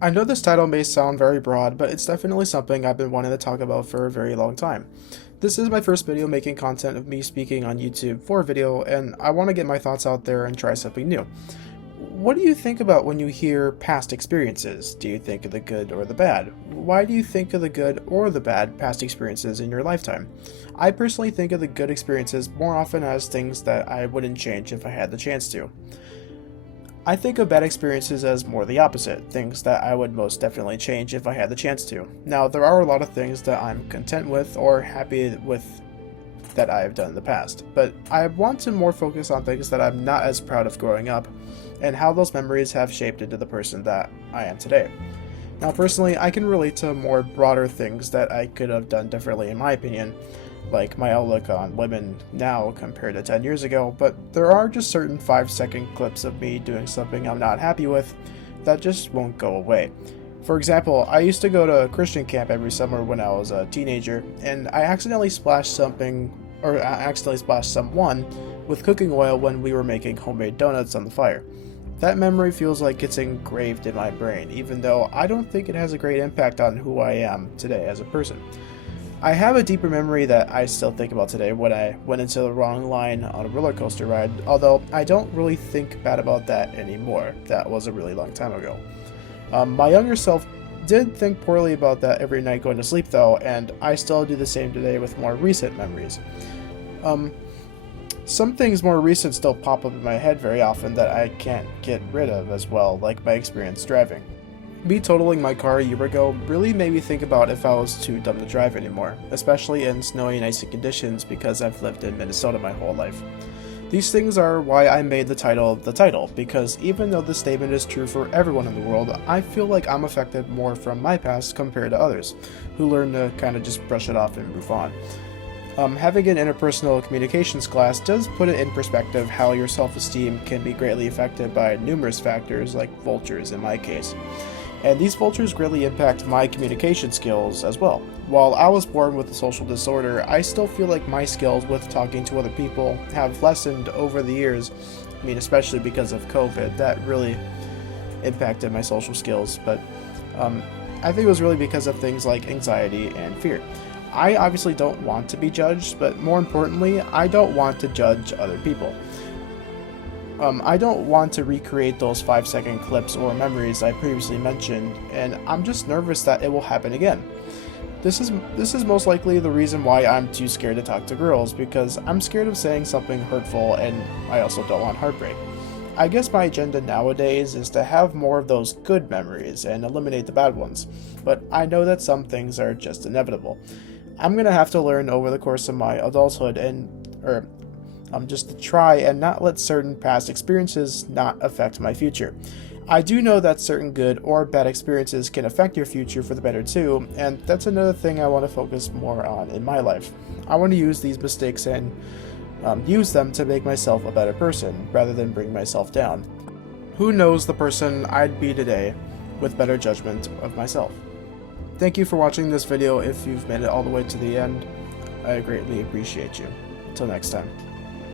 I know this title may sound very broad, but it's definitely something I've been wanting to talk about for a very long time. This is my first video making content of me speaking on YouTube for a video, and I want to get my thoughts out there and try something new. What do you think about when you hear past experiences? Do you think of the good or the bad? Why do you think of the good or the bad past experiences in your lifetime? I personally think of the good experiences more often as things that I wouldn't change if I had the chance to. I think of bad experiences as more the opposite, things that I would most definitely change if I had the chance to. Now, there are a lot of things that I'm content with or happy with that I have done in the past, but I want to more focus on things that I'm not as proud of growing up and how those memories have shaped into the person that I am today. Now, personally, I can relate to more broader things that I could have done differently in my opinion, like my outlook on women now compared to 10 years ago, but there are just certain 5-second clips of me doing something I'm not happy with that just won't go away. For example, I used to go to Christian camp every summer when I was a teenager, and I accidentally splashed someone with cooking oil when we were making homemade donuts on the fire. That memory feels like it's engraved in my brain, even though I don't think it has a great impact on who I am today as a person. I have a deeper memory that I still think about today when I went into the wrong line on a roller coaster ride, although I don't really think bad about that anymore. That was a really long time ago. My younger self did think poorly about that every night going to sleep though, and I still do the same today with more recent memories. Some things more recent still pop up in my head very often that I can't get rid of as well, like my experience driving. Me totaling my car a year ago really made me think about if I was too dumb to drive anymore, especially in snowy and icy conditions because I've lived in Minnesota my whole life. These things are why I made the title, because even though this statement is true for everyone in the world, I feel like I'm affected more from my past compared to others, who learn to kind of just brush it off and move on. Having an interpersonal communications class does put it in perspective how your self-esteem can be greatly affected by numerous factors like vultures in my case. And these vultures greatly impact my communication skills as well. While I was born with a social disorder, I still feel like my skills with talking to other people have lessened over the years. I mean, especially because of COVID, that really impacted my social skills, but I think it was really because of things like anxiety and fear. I obviously don't want to be judged, but more importantly, I don't want to judge other people. I don't want to recreate those 5-second clips or memories I previously mentioned, and I'm just nervous that it will happen again. This is most likely the reason why I'm too scared to talk to girls, because I'm scared of saying something hurtful and I also don't want heartbreak. I guess my agenda nowadays is to have more of those good memories and eliminate the bad ones, but I know that some things are just inevitable. I'm gonna have to learn over the course of my adulthood just to try and not let certain past experiences not affect my future. I do know that certain good or bad experiences can affect your future for the better too, and that's another thing I want to focus more on in my life. I want to use these mistakes and use them to make myself a better person, rather than bring myself down. Who knows the person I'd be today with better judgment of myself. Thank you for watching this video. If you've made it all the way to the end, I greatly appreciate you. Until next time.